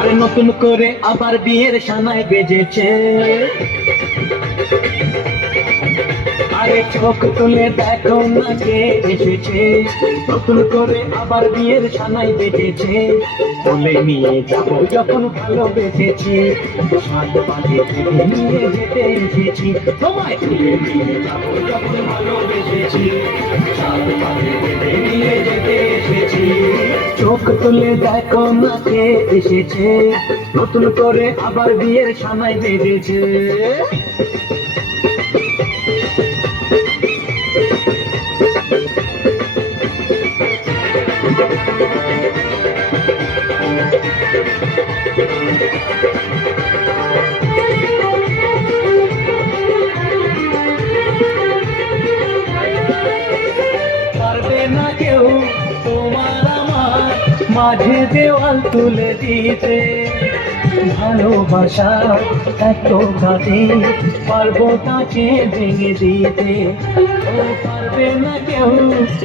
আর নতুন করে আবার বিয়ের সানাই বেজেছে, আরে চোখ তুলে দেখো না কে এসেছে, নতুন করে আবার বিয়ের সানাই বেজেছে। বলে নিয়ে যাবো যখন ভালোবেসেছি, সাত পাকে থেকে নিয়ে যেতে এসেছি, তোমায় তুলে নিয়ে যাবো যখন ভালোবেসেছি, সাত পাকে থেকে নিয়ে যেতে এসেছি। চোখ তুলে দেখো না কে এসেছে, নতুন করে আবার বিয়ের সানাই বেজেছে। পারবে না কেউ তোমার আমার মাঝে দেওয়াল তুলে দিতে, ভালোবাসা এত ঘাটে পারবো তাকে ভেঙে দিতে। ও পারবে না কেউ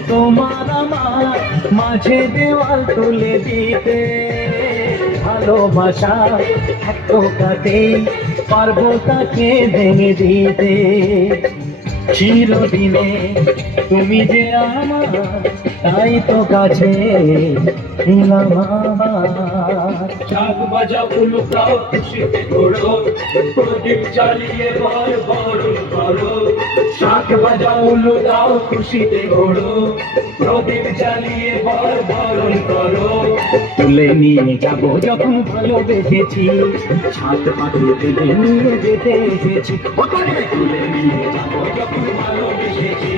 তোমার আমার মাঝে দেওয়াল তুলে দিতে, ভালোবাসা এত ঘাটে পারবো তাকে ভেঙে দিতে। চিরদিনে তুমি যে আমার, তাই তো কাছে এলাম আবার। ঢাক বাজাও উলুকাও খুশিতে ঘোরো, প্রদীপ জ্বালিয়ে বর বরণ করো। শাঁখ বাজাও উলু দাও খুশিতে ঘোরো, প্রদীপ জ্বালিয়ে বর বরণ করো। তুলে নিয়ে যাবো যখন ভালোবেসেছি, ছাদ পাখি তুলে নিয়ে যেতে এসেছি। তুলে নিয়ে যাবো যখন ভালোবেসেছি,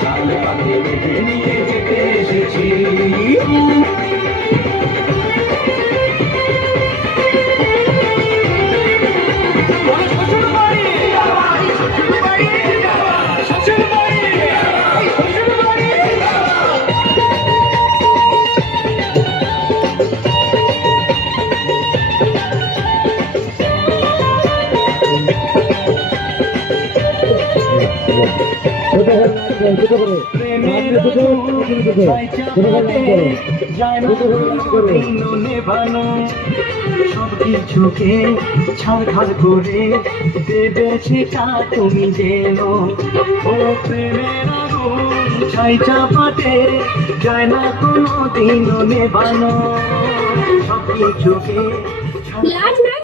শাল পাখি বেঁধে নিয়ে যেতে এসেছি। প্রেমের যায় না দিনও নেভানো, সব কিছুকে ছাড়খাড় করে দেবে সেটা তুমি যেন। ও প্রেমের আগুন ছাই চাপাতে যায় না কোনো দিনও নেভানো, সব কিছুকে